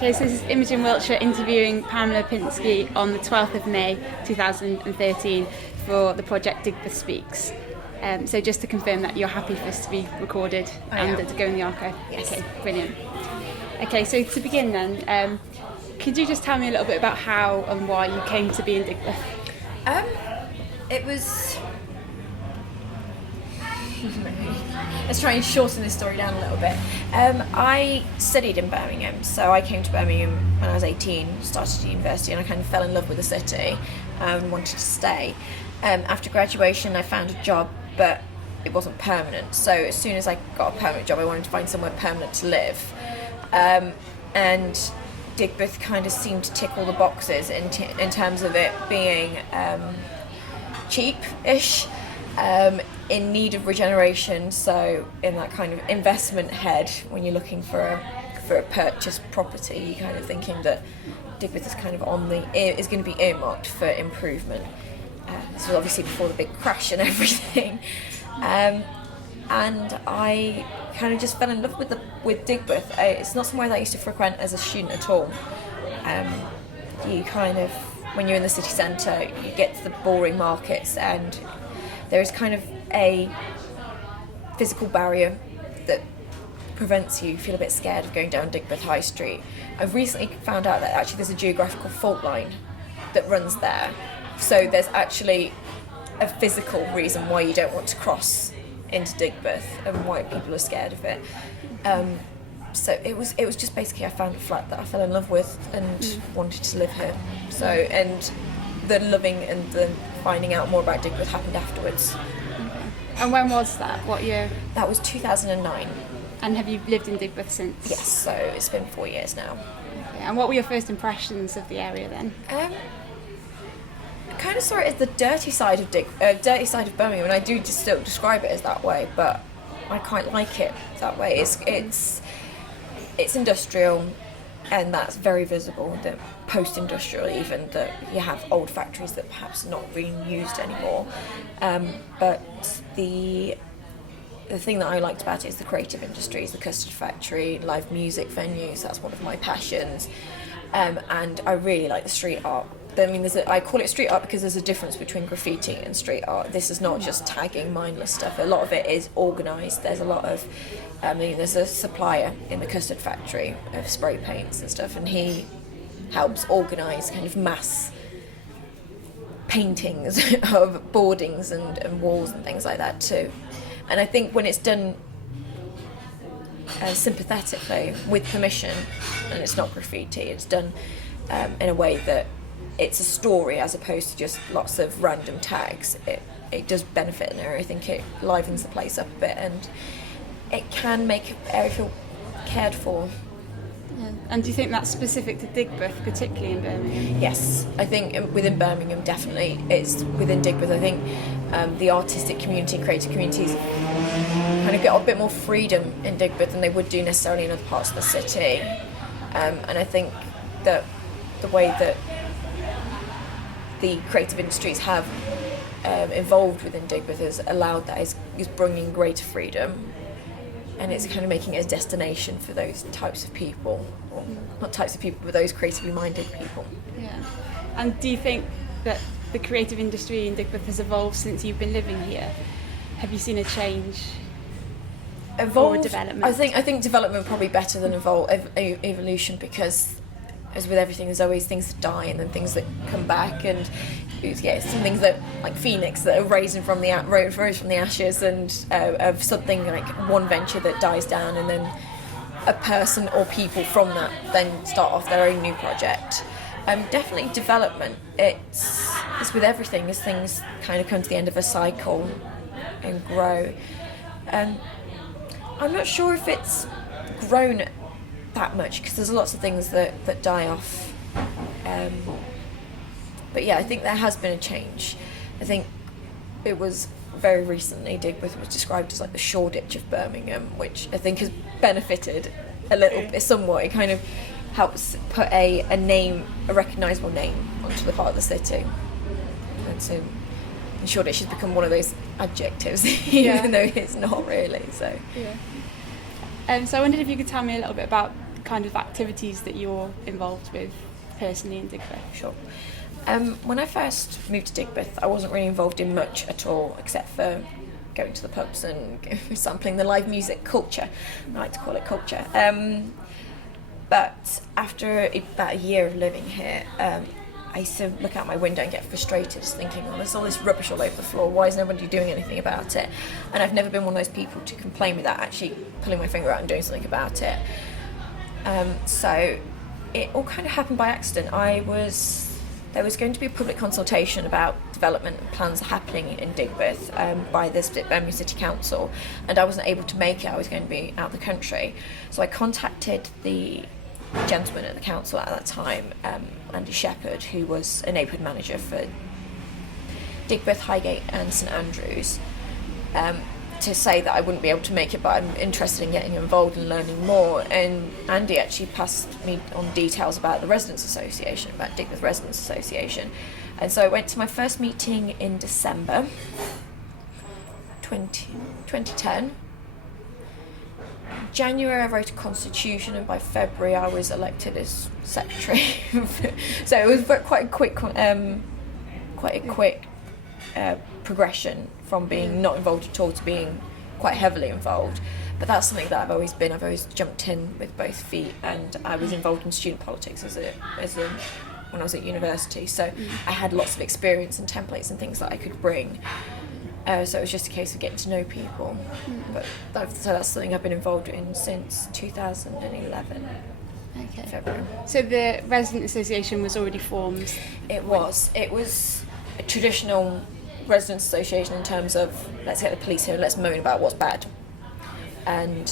Okay, so this is Imogen Wiltshire interviewing Pamela Pinski on the 12th of May 2013 for the project Digbeth Speaks. So just to confirm that you're happy for this to be recorded and to go in the archive? Yes. Okay, brilliant. Okay, so to begin then, could you just tell me a little bit about how and why you came to be in Digbeth? It was... Let's try and shorten this story down a little bit. I studied in Birmingham, so I came to Birmingham when I was 18, started university, and I kind of fell in love with the city and wanted to stay. After graduation, I found a job, but it wasn't permanent. So as soon as I got a permanent job, I wanted to find somewhere permanent to live. And Digbeth kind of seemed to tick all the boxes in terms of it being cheap-ish, in need of regeneration, so in that kind of investment head, when you're looking for a purchase property, you're kind of thinking that Digbeth is kind of is going to be earmarked for improvement. This was obviously before the big crash and everything, and I kind of just fell in love with Digbeth. It's not somewhere that I used to frequent as a student at all. You kind of, when you're in the city centre, you get to the boring markets, and there is kind of a physical barrier that prevents you feel a bit scared of going down Digbeth High Street. I've recently found out that actually there's a geographical fault line that runs there, so there's actually a physical reason why you don't want to cross into Digbeth and why people are scared of it. So it was just basically, I found a flat that I fell in love with and wanted to live here. So, and the loving and the finding out more about Digbeth happened afterwards. And when was that? What year? That was 2009. And have you lived in Digbeth since? Yes, so it's been 4 years now. Okay. And what were your first impressions of the area then? I kind of saw it as the dirty side of Birmingham, and I do just still describe it as that way, but I quite like it that way. It's industrial, and that's very visible. The post-industrial, even, that you have old factories that perhaps are not being used anymore. But the thing that I liked about it is the creative industries, the custard factory, live music venues. That's one of my passions, and I really like the street art. I mean, I call it street art because there's a difference between graffiti and street art. This is not just tagging mindless stuff. A lot of it is organised. There's a lot of, there's a supplier in the custard factory of spray paints and stuff, and he helps organise kind of mass paintings of boardings and walls and things like that too. And I think when it's done sympathetically, with permission, and it's not graffiti, it's done in a way that it's a story as opposed to just lots of random tags. It does benefit an area. I think it livens the place up a bit, and it can make an area feel cared for. Yeah. And do you think that's specific to Digbeth, particularly in Birmingham? Yes, I think within Birmingham, definitely. It's within Digbeth. I think the artistic community, creative communities kind of get a bit more freedom in Digbeth than they would do necessarily in other parts of the city. And I think that the way that the creative industries have evolved within Digbeth has allowed that, is bringing greater freedom, and it's kind of making it a destination for those types of people, or not types of people, but those creatively minded people. Yeah. And do you think that the creative industry in Digbeth has evolved since you've been living here? Have you seen a change? Evolved, or development? I think development probably better than evolution, because as with everything, there's always things that die and then things that come back, and some things that, like Phoenix, that are rose from the ashes, and of something like one venture that dies down, and then a person or people from that then start off their own new project. Definitely development. It's with everything, as things kind of come to the end of a cycle and grow. I'm not sure if it's grown that much, because there's lots of things that die off. But yeah, I think there has been a change. I think it was very recently, Digbeth was described as like the Shoreditch of Birmingham, which I think has benefited a little bit, somewhat. It kind of helps put a recognisable name onto the part of the city. And so Shoreditch has become one of those adjectives, even though it's not really. So yeah. So I wondered if you could tell me a little bit about kind of activities that you're involved with personally in Digbeth. Sure. When I first moved to Digbeth, I wasn't really involved in much at all, except for going to the pubs and sampling the live music culture. I like to call it culture. But after about a year of living here, I used to look out my window and get frustrated, just thinking, oh, there's all this rubbish all over the floor, why is nobody doing anything about it? And I've never been one of those people to complain without actually pulling my finger out and doing something about it. So it all kind of happened by accident. There was going to be a public consultation about development plans happening in Digbeth by the Birmingham City Council, and I wasn't able to make it. I was going to be out of the country. So I contacted the gentleman at the council at that time, Andy Shepherd, who was a neighbourhood manager for Digbeth, Highgate and St Andrews, to say that I wouldn't be able to make it, but I'm interested in getting involved and learning more. And Andy actually passed me on details about the Residents Association, about Digbeth Residents Association. And so I went to my first meeting in December 2010. January I wrote a constitution, and by February I was elected as secretary. So it was quite a quick progression from being not involved at all to being quite heavily involved. But that's something that I've always jumped in with both feet, and I was involved in student politics when I was at university, so I had lots of experience and templates and things that I could bring. So it was just a case of getting to know people. But that's something I've been involved in since 2011. Okay. February. So the Resident Association was already formed? It was a traditional residents association in terms of, let's get the police here and let's moan about what's bad. And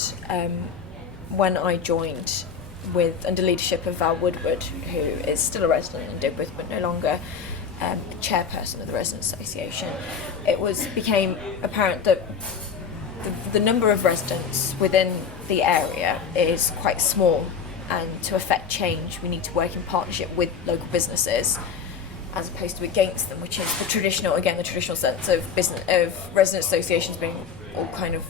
when I joined under leadership of Val Woodward, who is still a resident in Digbeth but no longer chairperson of the Residents Association, it became apparent that the number of residents within the area is quite small, and to affect change we need to work in partnership with local businesses as opposed to against them, which is the traditional sense of resident associations being all kind of,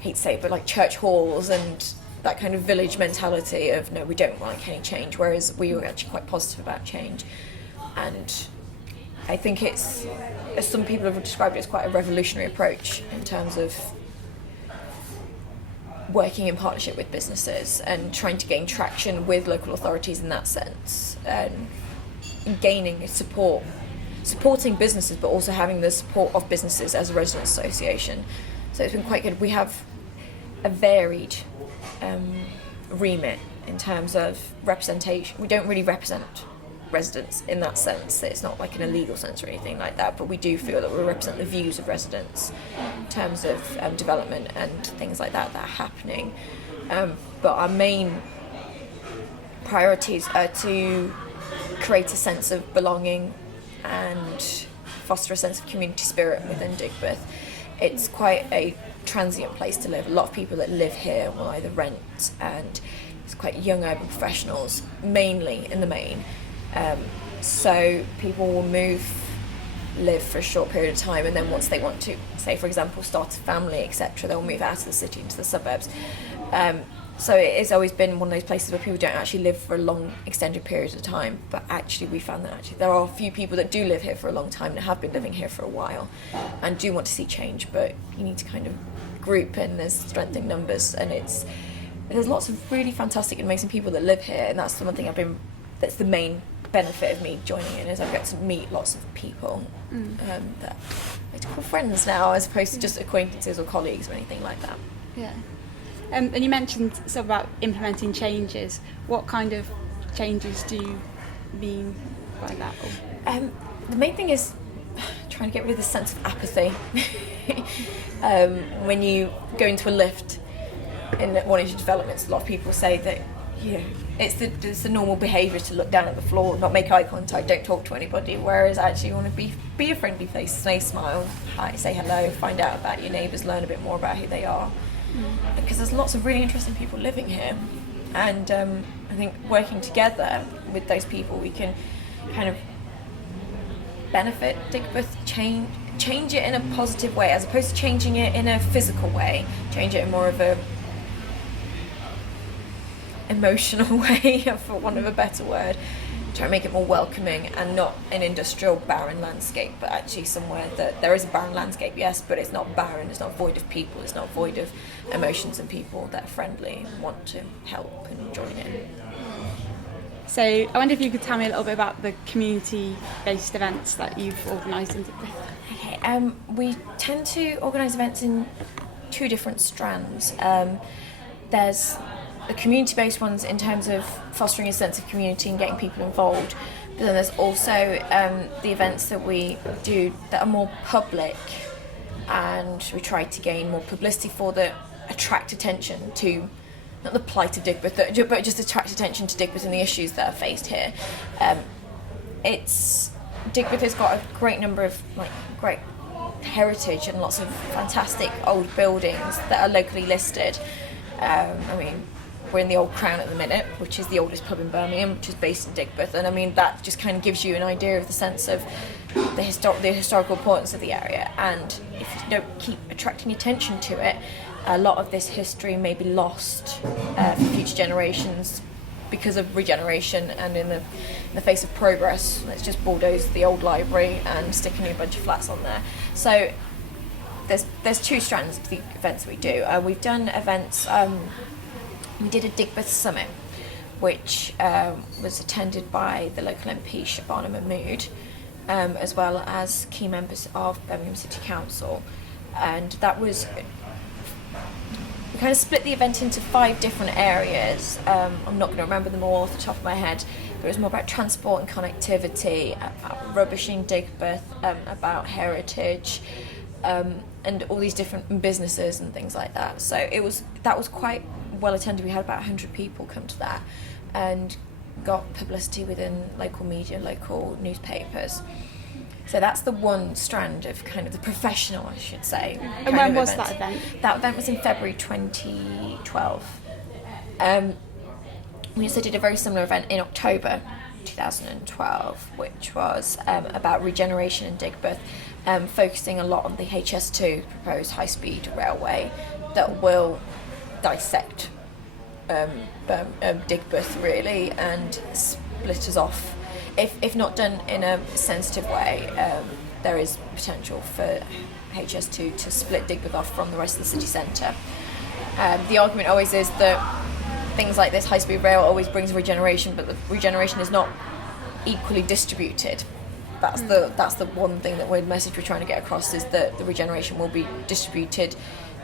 I hate to say it, but like church halls and that kind of village mentality of, no, we don't like any change, whereas we were actually quite positive about change. And I think it's, as some people have described it, as quite a revolutionary approach in terms of working in partnership with businesses and trying to gain traction with local authorities in that sense, and gaining supporting businesses, but also having the support of businesses as a resident association. So it's been quite good. We have a varied remit in terms of representation. We don't really represent residents in that sense. It's not like in a legal sense or anything like that, but we do feel that we represent the views of residents in terms of development and things like that are happening. But our main priorities are to create a sense of belonging and foster a sense of community spirit within Digbeth. It's quite a transient place to live. A lot of people that live here will either rent, and it's quite young urban professionals, mainly in the main. So people will live for a short period of time, and then once they want to, say for example, start a family, etc., they'll move out of the city into the suburbs. So it's always been one of those places where people don't actually live for a long, extended period of time. But actually, we found that there are a few people that do live here for a long time and have been living here for a while and do want to see change. But you need to kind of group, and there's strength in numbers. And there's lots of really fantastic and amazing people that live here. And that's the one thing that's the main benefit of me joining in, is I get to meet lots of people that I call friends now, as opposed to just acquaintances or colleagues or anything like that. Yeah. And you mentioned something about implementing changes. What kind of changes do you mean by that? The main thing is trying to get rid of the sense of apathy. When you go into a lift in one of your developments, a lot of people say that it's the normal behaviour to look down at the floor, not make eye contact, don't talk to anybody, whereas actually you want to be a friendly face, say smile, hi, say hello, find out about your neighbours, learn a bit more about who they are. Because there's lots of really interesting people living here, and I think working together with those people we can kind of benefit Digbeth, change it in a positive way, as opposed to changing it in a physical way, change it in more of an emotional way, for want of a better word. Try to make it more welcoming and not an industrial barren landscape, but actually somewhere that there is a barren landscape, yes, but it's not barren, it's not void of people, it's not void of emotions and people that are friendly and want to help and join in. So I wonder if you could tell me a little bit about the community-based events that you've organised in Digbeth. Okay, we tend to organise events in two different strands. There's the community-based ones in terms of fostering a sense of community and getting people involved, but then there's also the events that we do that are more public, and we try to gain more publicity for that, attract attention to not the plight of Digbeth, but just attract attention to Digbeth and the issues that are faced here. Digbeth has got a great number of great heritage and lots of fantastic old buildings that are locally listed. We're in the Old Crown at the minute, which is the oldest pub in Birmingham, which is based in Digbeth, and I mean that just kind of gives you an idea of the sense of the historical importance of the area. And if you don't keep attracting attention to it, a lot of this history may be lost for future generations because of regeneration, and in the face of progress, let's just bulldoze the old library and stick a new bunch of flats on there. So there's two strands to the events that we do. We've done events. We did a Digbeth Summit, which was attended by the local MP Shabana Mahmood, as well as key members of Birmingham City Council, and that was. We kind of split the event into 5 different areas. I'm not going to remember them all off the top of my head, but it was more about transport and connectivity, about rubbishing Digbeth, about heritage, and all these different businesses and things like that. So that was quite well attended. We had about 100 people come to that and got publicity within local media, local newspapers. So that's the one strand of kind of the professional, I should say. And when was that event? That event was in February 2012. We also did a very similar event in October 2012, which was about regeneration in Digbeth, focusing a lot on the HS2 proposed high-speed railway that will dissect Digbeth really and split us off. If not done in a sensitive way, there is potential for HS2 to split Digbeth off from the rest of the city centre. The argument always is that things like this high-speed rail always brings regeneration, but the regeneration is not equally distributed. That's the one thing that message we're trying to get across, is that the regeneration will be distributed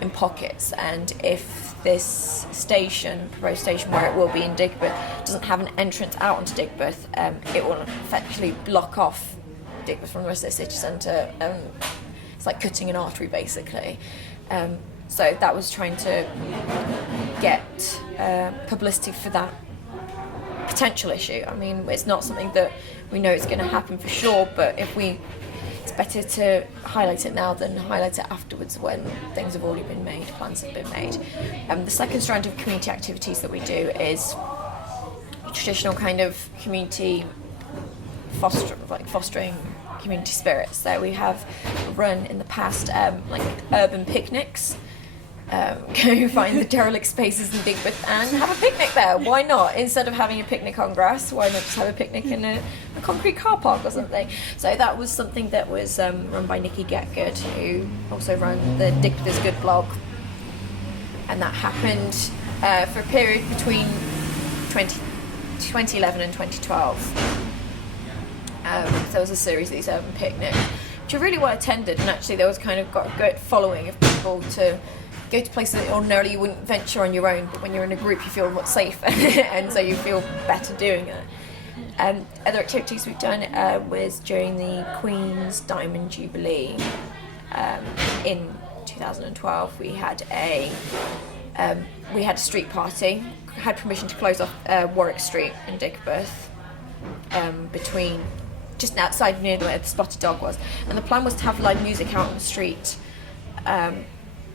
in pockets, and if this proposed station where it will be in Digbeth, doesn't have an entrance out onto Digbeth, it will effectively block off Digbeth from the rest of the city centre. It's like cutting an artery basically. So that was trying to get publicity for that potential issue. I mean, it's not something that we know is going to happen for sure, but it's better to highlight it now than highlight it afterwards when things have already been made, plans have been made. The second strand of community activities that we do is traditional kind of community fostering community spirit. So we have run in the past urban picnics. Go find the derelict spaces in Digbeth and have a picnic there. Why not? Instead of having a picnic on grass, why not just have a picnic in a concrete car park or something? So that was something that was run by Nikki Getgood, who also ran the Digbeth is Good blog. And that happened for a period between 2011 and 2012. So there was a series of these urban picnics, which are really well attended, and actually there was kind of got a good following of people to go to places that ordinarily you wouldn't venture on your own, but when you're in a group you feel much safer and so you feel better doing it. Other activities we've done was during the Queen's Diamond Jubilee in 2012. We had a street party, had permission to close off Warwick Street in Digbeth, between just outside near where the Spotted Dog was, and the plan was to have live music out on the street,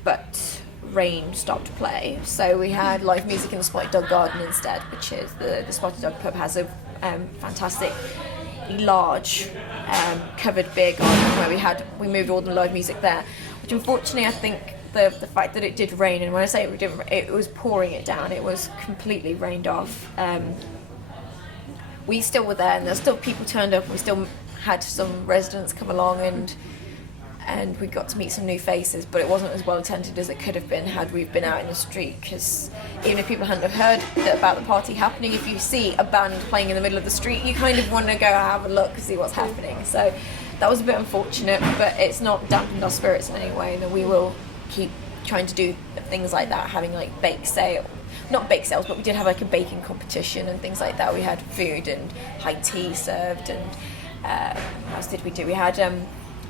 but rain stopped play, so we had live music in the Spotted Dog Garden instead, which is the Spotted Dog pub has a fantastic large covered beer garden where we moved all the live music there, which unfortunately I think the fact that it did rain, and when I say it was pouring it down, it was completely rained off. We still were there, and there's still people turned up. We still had some residents come along, and we got to meet some new faces, but it wasn't as well attended as it could have been had we been out in the street, because even if people hadn't have heard about the party happening, if you see a band playing in the middle of the street, you kind of want to go have a look and see what's happening. So that was a bit unfortunate, but it's not dampened our spirits in any way, and we will keep trying to do things like that, having like not bake sales, but we did have like a baking competition and things like that. We had food and high tea served, and what else did we do? We had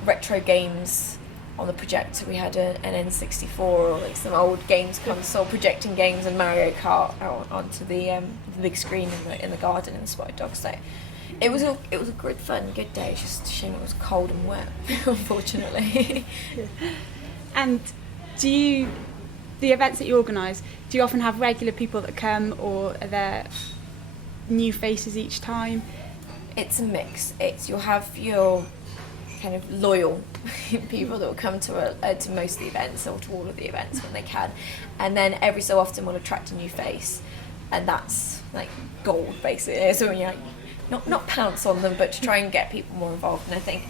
retro games on the projector. We had an N64, or like some old games console projecting games, and Mario Kart out onto the big screen in the garden in Spotted Dog. So it was a good fun, good day. It's just a shame it was cold and wet, unfortunately. And the events that you organise, do you often have regular people that come, or are there new faces each time? It's a mix. You'll have your kind of loyal people that will come to most of the events, or to all of the events when they can, and then every so often we'll attract a new face, and that's like gold basically. So when you like not pounce on them, but to try and get people more involved. And I think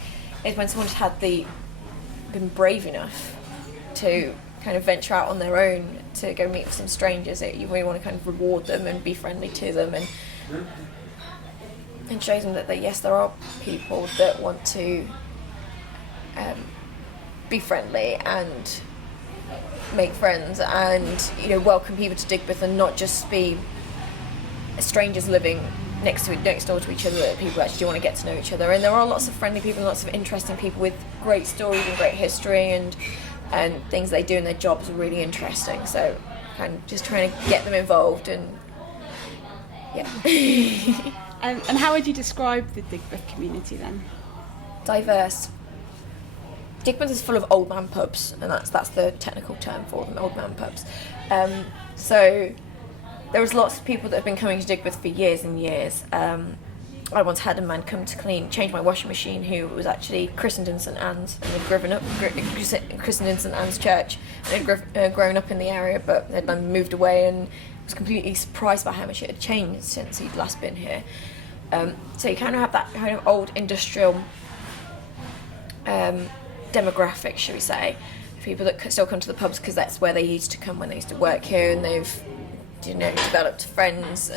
it's when someone's been brave enough to kind of venture out on their own to go meet with some strangers, you really want to kind of reward them and be friendly to them, and show them that there are people that want to be friendly and make friends, and welcome people to Digbeth, and not just be strangers living next door to each other. People actually do want to get to know each other, and there are lots of friendly people and lots of interesting people with great stories and great history, and things they do in their jobs are really interesting. So kind of just trying to get them involved, and yeah. And how would you describe the Digbeth community then? Diverse. Digbeth is full of old man pubs, and that's the technical term for them, old man pubs. So there was lots of people that have been coming to Digbeth for years and years. I once had a man come to change my washing machine, who was actually christened in St Anne's, and had christened in St Anne's Church, and had grown up in the area, but had then moved away, and was completely surprised by how much it had changed since he'd last been here. So you kind of have that kind of old industrial demographic, shall we say, people that still come to the pubs because that's where they used to come when they used to work here, and they've developed friends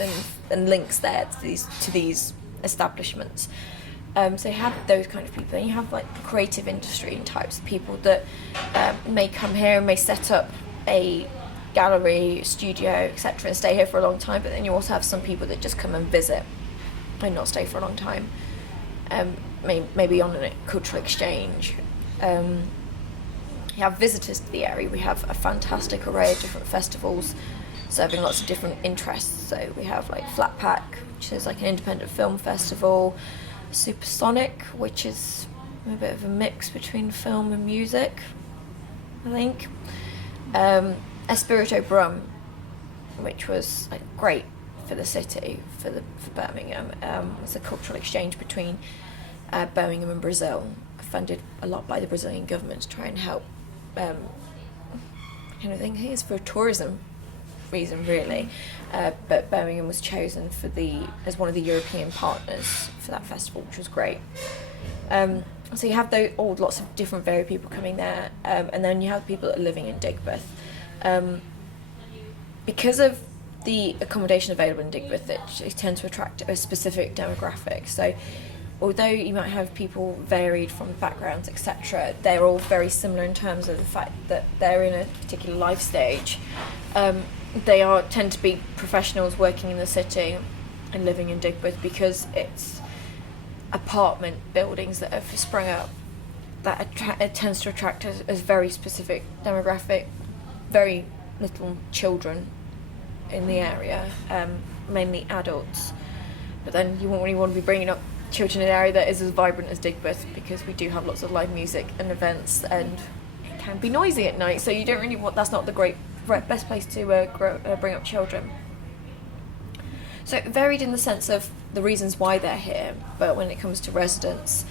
and links there to these establishments. So you have those kind of people, and you have like creative industry and types of people that may come here and may set up a gallery, studio, etc., and stay here for a long time. But then you also have some people that just come and visit and not stay for a long time, maybe on a cultural exchange. You have visitors to the area. We have a fantastic array of different festivals serving lots of different interests. So we have like Flat Pack, which is like an independent film festival, Supersonic, which is a bit of a mix between film and music, I think. Espirito Brum, which was like great for the city, for Birmingham. It's a cultural exchange between Birmingham and Brazil, funded a lot by the Brazilian government to try and help. I think it's for a tourism reason, really, but Birmingham was chosen as one of the European partners for that festival, which was great. So you have lots of different varied people coming there, and then you have people that are living in Digbeth. Because of the accommodation available in Digbeth, it tends to attract a specific demographic. So although you might have people varied from backgrounds, etc., they're all very similar in terms of the fact that they're in a particular life stage. They tend to be professionals working in the city and living in Digbeth, because it's apartment buildings that have sprung up that it tends to attract a very specific demographic, very little children in the area, mainly adults. But then you won't really want to be bringing up children in an area that is as vibrant as Digbeth, because we do have lots of live music and events, and it can be noisy at night, so you don't really that's not the best place to bring up children. So varied in the sense of the reasons why they're here, but when it comes to residents,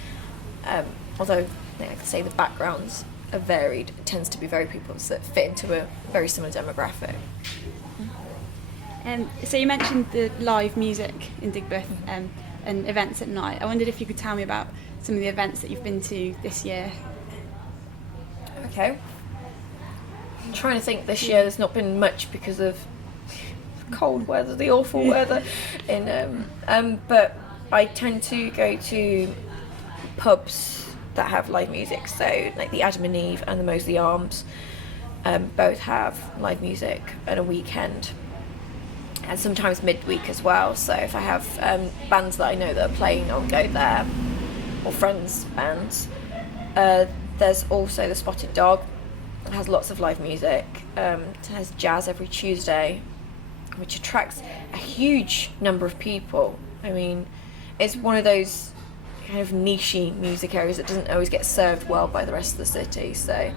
although I can say the backgrounds varied. It tends to be very people that fit into a very similar demographic. So you mentioned the live music in Digbeth and events at night. I wondered if you could tell me about some of the events that you've been to this year. Okay. I'm trying to think. This year there's not been much because of cold weather, the awful weather. But I tend to go to pubs that have live music. So like the Adam and Eve and the Moseley Arms both have live music at a weekend. And sometimes midweek as well. So if I have bands that I know that are playing, I'll go there, or friends' bands. There's also the Spotted Dog. It has lots of live music. It has jazz every Tuesday, which attracts a huge number of people. I mean, it's one of those kind of niche music areas that doesn't always get served well by the rest of the city. So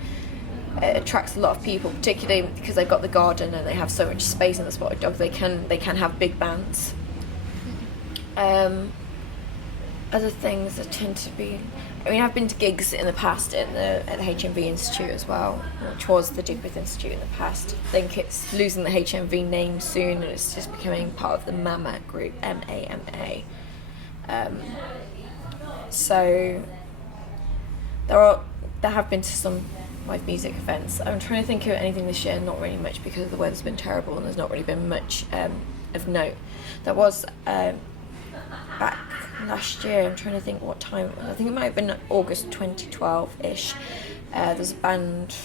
it attracts a lot of people, particularly because they've got the garden and they have so much space in the Spotted Dog. They can have big bands. Other things that tend to be, I mean, I've been to gigs in the past at the HMV Institute as well, which was the Digbeth Institute in the past. I think it's losing the HMV name soon, and it's just becoming part of the MAMA group, MAMA. So there have been some live music events. I'm trying to think of anything this year, not really much because the weather's been terrible and there's not really been much of note. There was back last year, I'm trying to think what time, I think it might have been August 2012-ish. There's a band,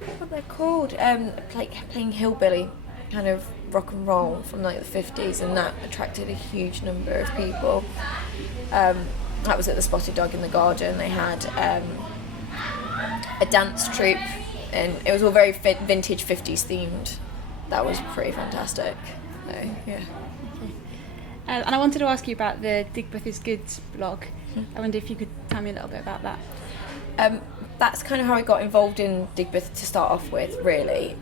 what are they called? Playing hillbilly kind of rock and roll from like the 50s, and that attracted a huge number of people. That was at the Spotted Dog in the garden. They had a dance troupe, and it was all very vintage 50s themed. That was pretty fantastic. So, yeah. And I wanted to ask you about the Digbeth is Good blog. I wonder if you could tell me a little bit about that. That's kind of how I got involved in Digbeth to start off with, really.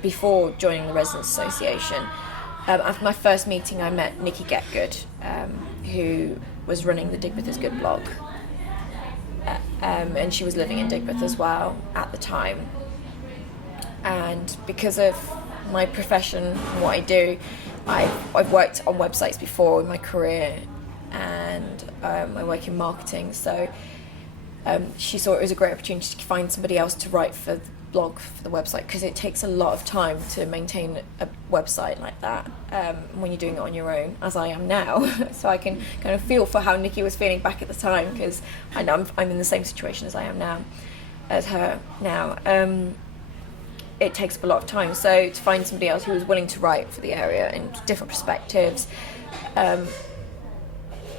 Before joining the Residents Association. After my first meeting, I met Nikki Getgood, who was running the Digbeth is Good blog. And she was living in Digbeth as well at the time. And because of my profession and what I do, I've worked on websites before in my career, and I work in marketing, so she saw it was a great opportunity to find somebody else to write for the blog for the website, because it takes a lot of time to maintain a website like that when you're doing it on your own, as I am now. So I can kind of feel for how Nikki was feeling back at the time, because I know I'm in the same situation as I am now, as her now. It takes up a lot of time, so to find somebody else who was willing to write for the area and different perspectives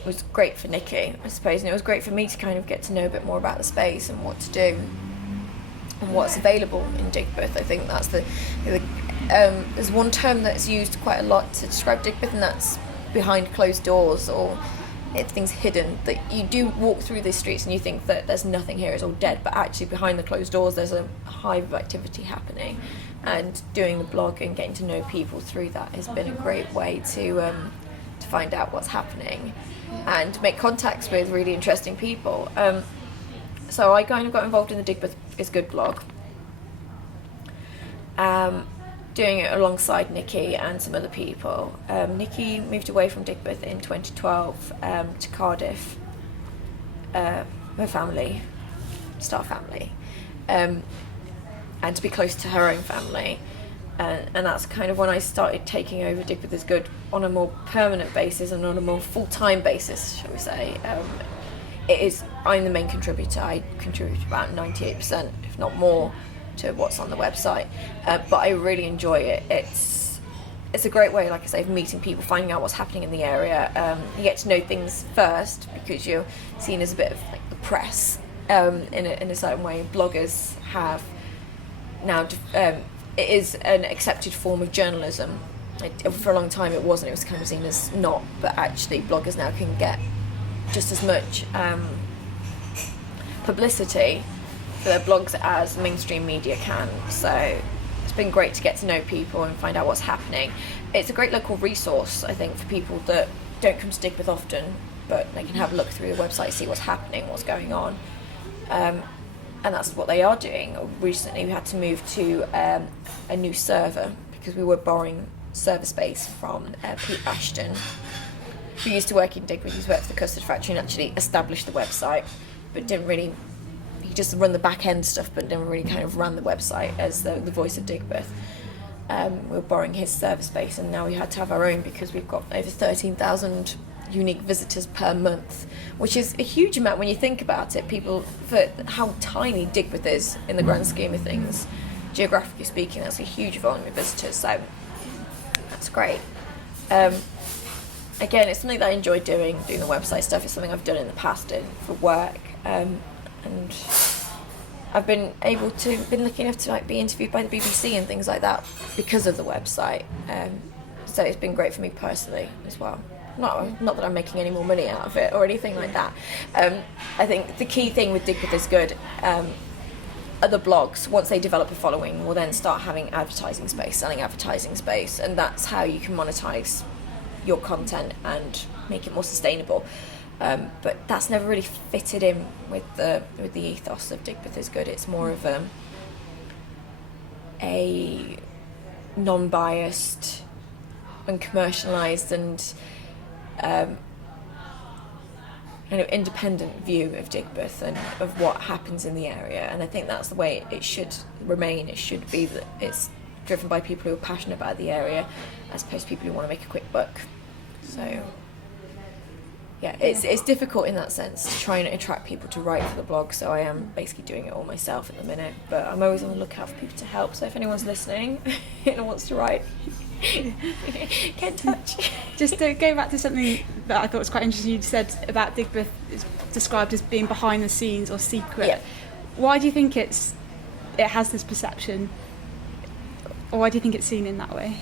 was great for Nikki, I suppose, and it was great for me to kind of get to know a bit more about the space and what to do and what's available in Digbeth. I think that's there's one term that's used quite a lot to describe Digbeth, and that's behind closed doors, or everything's hidden. That you do walk through the streets and you think that there's nothing here, it's all dead, but actually behind the closed doors there's a hive of activity happening. And doing the blog and getting to know people through that has been a great way to find out what's happening and make contacts with really interesting people. So I kind of got involved in the Digbeth is Good blog, doing it alongside Nikki and some other people. Nikki moved away from Digbeth in 2012 to Cardiff, her family, Star family, and to be close to her own family. And that's kind of when I started taking over Digbeth is Good on a more permanent basis and on a more full-time basis, shall we say. I'm the main contributor. I contribute about 98%, if not more, to what's on the website. But I really enjoy it. It's a great way, like I say, of meeting people, finding out what's happening in the area. You get to know things first because you're seen as a bit of like the press in a certain way. Bloggers have now, it is an accepted form of journalism. For a long time it wasn't, it was kind of seen as not, but actually bloggers now can get just as much publicity for their blogs as mainstream media can. So it's been great to get to know people and find out what's happening. It's a great local resource, I think, for people that don't come to Digbeth often, but they can have a look through the website, see what's happening, what's going on. And that's what they are doing. Recently we had to move to a new server because we were borrowing server space from Pete Ashton, who used to work in Digbeth. He's worked for the Custard Factory and actually established the website, but didn't really, he just run the back end stuff, but didn't really kind of run the website as the voice of Digbeth. We were borrowing his server space, and now we had to have our own because we've got over 13,000 unique visitors per month, which is a huge amount when you think about it. People, for how tiny Digbeth is in the grand scheme of things, geographically speaking, that's a huge volume of visitors, so that's great. Again, it's something that I enjoy doing the website stuff. It's something I've done in the past for work, and I've been lucky enough to be interviewed by the BBC and things like that because of the website. So it's been great for me personally as well. Not that I'm making any more money out of it or anything like that. I think the key thing with Digbeth is good. Other blogs, once they develop a following, will then start having advertising space, selling advertising space, and that's how you can monetize your content and make it more sustainable. But that's never really fitted in with the ethos of Digbeth is good. It's more of a non-biased, uncommercialised and kind of independent view of Digbeth and of what happens in the area, and I think that's the way it should remain. It should be that it's driven by people who are passionate about the area as opposed to people who want to make a quick buck. So yeah, it's difficult in that sense to try and attract people to write for the blog, so I am basically doing it all myself at the minute, but I'm always on the lookout for people to help, so if anyone's listening and wants to write, get in touch. Just to go back to something that I thought was quite interesting, you said about Digbeth is described as being behind the scenes or secret. Yeah. Why do you think it has this perception, or why do you think it's seen in that way?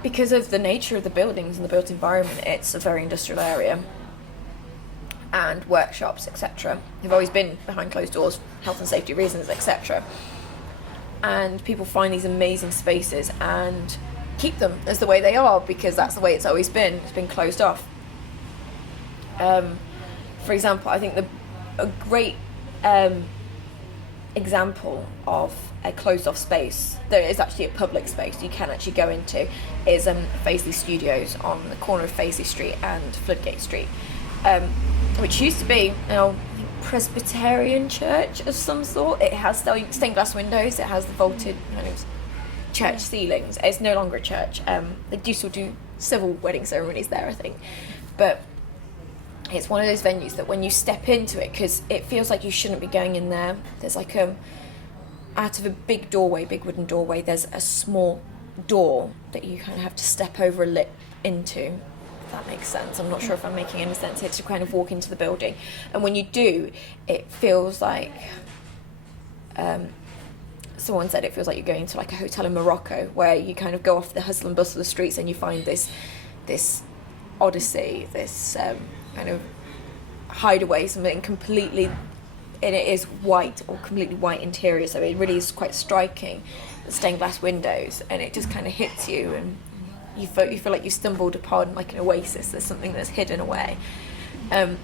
Because of the nature of the buildings and the built environment. It's a very industrial area, and workshops, etc. have always been behind closed doors, health and safety reasons, etc. And people find these amazing spaces and keep them as the way they are because that's the way it's always been. It's been closed off. For example, I think a great example of a closed off space that is actually a public space you can actually go into is Faisley Studios on the corner of Faisley Street and Floodgate Street, which used to be Presbyterian church of some sort. It has stained glass windows, it has the vaulted kind of church ceilings. It's no longer a church. They do still do civil wedding ceremonies there, I think, but it's one of those venues that when you step into it, because it feels like you shouldn't be going in there, there's like out of a big wooden doorway, there's a small door that you kind of have to step over a lip into, if that makes sense. I'm not sure if I'm making any sense here, to kind of walk into the building, and when you do, it feels like someone said it feels like you're going to like a hotel in Morocco, where you kind of go off the hustle and bustle of the streets and you find this odyssey, this kind of hideaway, something completely, and it is white or completely white interior, so it really is quite striking, the stained glass windows, and it just kind of hits you, and you feel like you stumbled upon like an oasis. There's something that's hidden away. So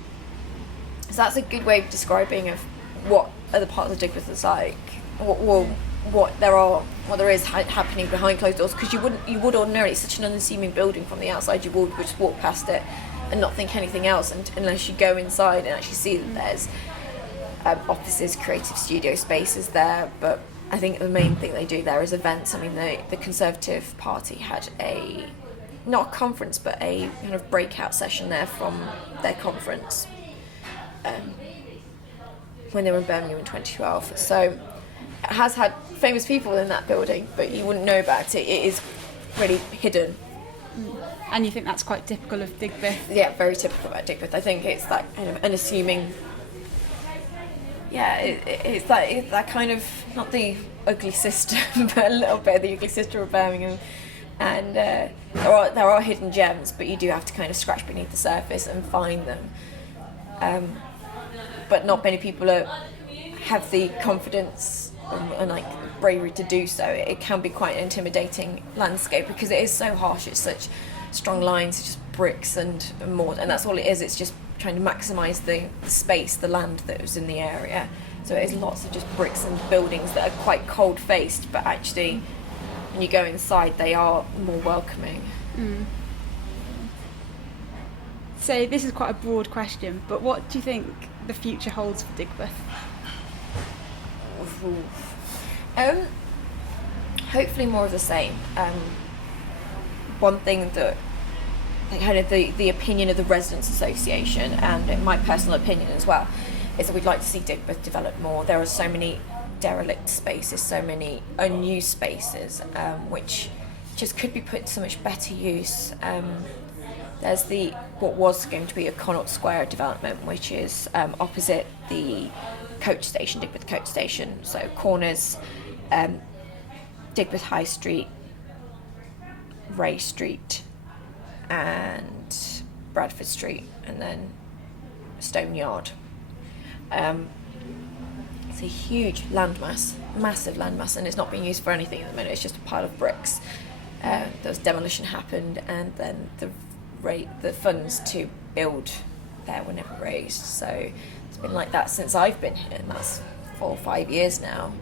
that's a good way of describing of what other parts of Digbeth is like, what there is happening behind closed doors, because you would ordinarily, it's such an unassuming building from the outside, you would just walk past it and not think anything else, and unless you go inside and actually see that there's offices, creative studio spaces there. But I think the main thing they do there is events. I mean, the Conservative Party had not a conference, but a kind of breakout session there from their conference when they were in Birmingham in 2012. So it has had famous people in that building, but you wouldn't know about it. It is really hidden. And you think that's quite typical of Digbeth? Yeah, very typical about Digbeth. I think it's that kind of unassuming. Yeah, it's that kind of, not the ugly sister, but a little bit of the ugly sister of Birmingham. And there are hidden gems, but you do have to kind of scratch beneath the surface and find them. But not many people have the confidence and like bravery to do so. It can be quite an intimidating landscape because it is so harsh. It's such strong lines, just bricks and mortar, and that's all it is. It's just trying to maximise the space, the land that was in the area. So it is lots of just bricks and buildings that are quite cold-faced, but actually when you go inside they are more welcoming. So this is quite a broad question, but what do you think the future holds for Digbeth? Hopefully more of the same. One thing that kind of the opinion of the Residents Association, and my personal opinion as well, is that we'd like to see Digbeth develop more. There are so many derelict spaces, so many unused spaces, which just could be put to so much better use. There's what was going to be a Connaught Square development, which is opposite the coach station, Digbeth coach station. So corners, Digbeth High Street, Ray Street, and Bradford Street, and then Stone Yard. It's a huge landmass, massive landmass, and it's not being used for anything at the minute. It's just a pile of bricks. There was demolition happened, and then the funds to build there were never raised. So it's been like that since I've been here, and that's 4 or 5 years now.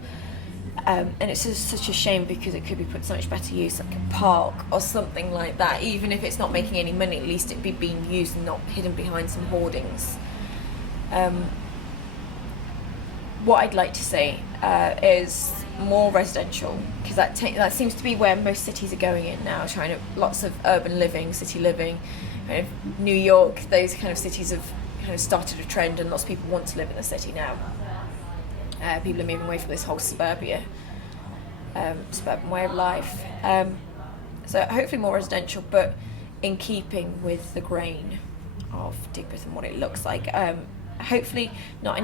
And it's just such a shame because it could be put to so much better use, like a park or something like that. Even if it's not making any money, at least it'd be being used and not hidden behind some hoardings. What I'd like to see is more residential, because that seems to be where most cities are going in now, lots of urban living, city living. Kind of New York, those kind of cities have kind of started a trend, and lots of people want to live in the city now. People are moving away from this whole suburban way of life. So hopefully more residential, but in keeping with the grain of Digbeth and what it looks like. Hopefully not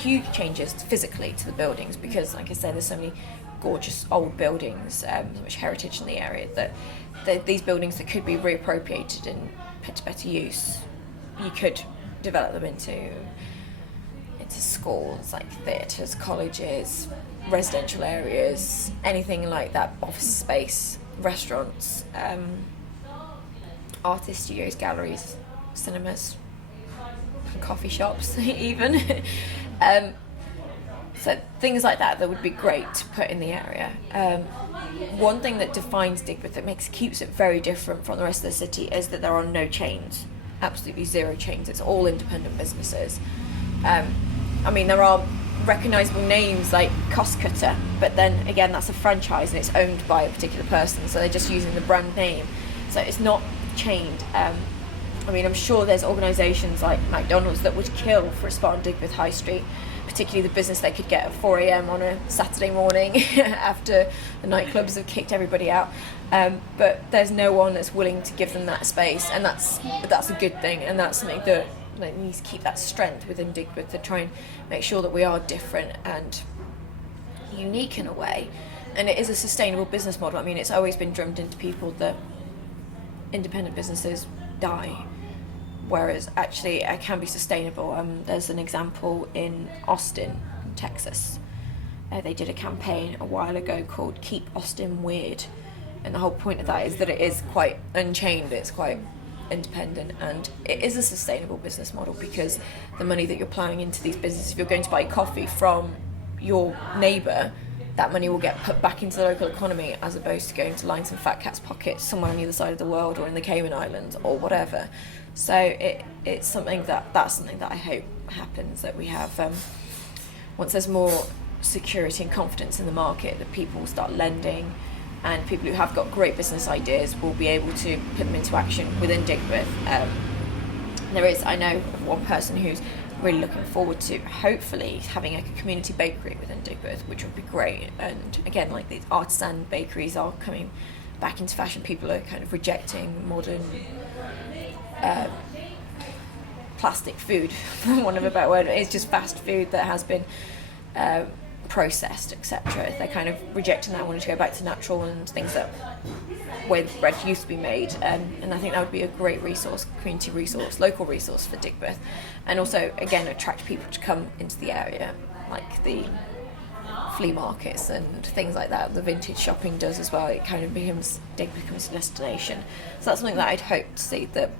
huge changes physically to the buildings, because like I said, there's so many gorgeous old buildings, so much heritage in the area, that these buildings that could be reappropriated and put to better use, you could develop them into schools, like theatres, colleges, residential areas, anything like that, office space, restaurants, artist studios, galleries, cinemas, coffee shops even. So things like that would be great to put in the area. One thing that defines Digbeth, that keeps it very different from the rest of the city, is that there are no chains, absolutely zero chains. It's all independent businesses. I mean, there are recognisable names like Cost Cutter, but then again, that's a franchise and it's owned by a particular person, so they're just using the brand name. So it's not chained. I mean, I'm sure there's organisations like McDonald's that would kill for a spot on Digbeth High Street, particularly the business they could get at 4 a.m. on a Saturday morning after the nightclubs have kicked everybody out. But there's no one that's willing to give them that space, and that's a good thing, and that's something that needs to keep that strength within Digbeth, to try and make sure that we are different and unique in a way. And it is a sustainable business model. I mean, it's always been drummed into people that independent businesses die, whereas actually it can be sustainable. There's an example in Austin, Texas. They did a campaign a while ago called Keep Austin Weird, and the whole point of that is that it is quite unchained, it's quite independent, and it is a sustainable business model, because the money that you're ploughing into these businesses, if you're going to buy coffee from your neighbour, that money will get put back into the local economy, as opposed to going to line some fat cat's pockets somewhere on the other side of the world or in the Cayman Islands or whatever. So it's something that's something that I hope happens, that we have once there's more security and confidence in the market, that people will start lending, and people who have got great business ideas will be able to put them into action within Digbeth. I know of one person who's really looking forward to hopefully having a community bakery within Digbeth, which would be great. And again, like, these artisan bakeries are coming back into fashion. People are kind of rejecting modern plastic food, for want of a better word. It's just fast food that has been processed, etc. They're kind of rejecting that, wanting to go back to natural and things that where the bread used to be made, and I think that would be a great resource, community resource, local resource for Digbeth, and also again attract people to come into the area, like the flea markets and things like that. The vintage shopping does as well. It kind of becomes a destination. So that's something that I'd hope to see, that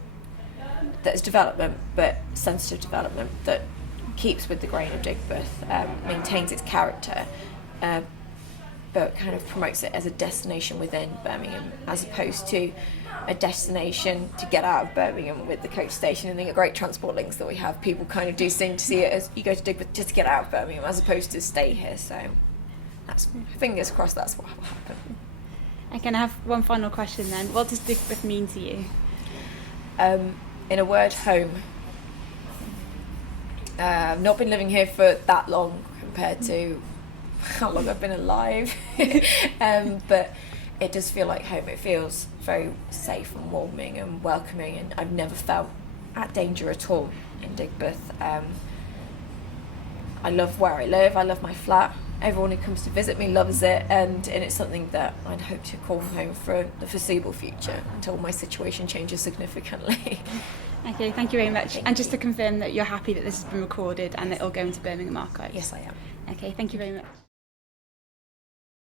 is development, but sensitive development that keeps with the grain of Digbeth, maintains its character, but kind of promotes it as a destination within Birmingham, as opposed to a destination to get out of Birmingham with the coach station and the great transport links that we have. People kind of do seem to see it as you go to Digbeth just to get out of Birmingham as opposed to stay here. So that's, fingers crossed, that's what will happen. And can I have one final question then? What does Digbeth mean to you? In a word, home. I've not been living here for that long compared to how long I've been alive, but it does feel like home. It feels very safe and warming and welcoming, and I've never felt at danger at all in Digbeth. I love where I live, I love my flat. Everyone who comes to visit me loves it, and it's something that I'd hope to call home for the foreseeable future until my situation changes significantly. Okay, thank you very much. And just to confirm that you're happy that this has been recorded and that it'll go into Birmingham Archives? Yes, I am. Okay, thank you very much.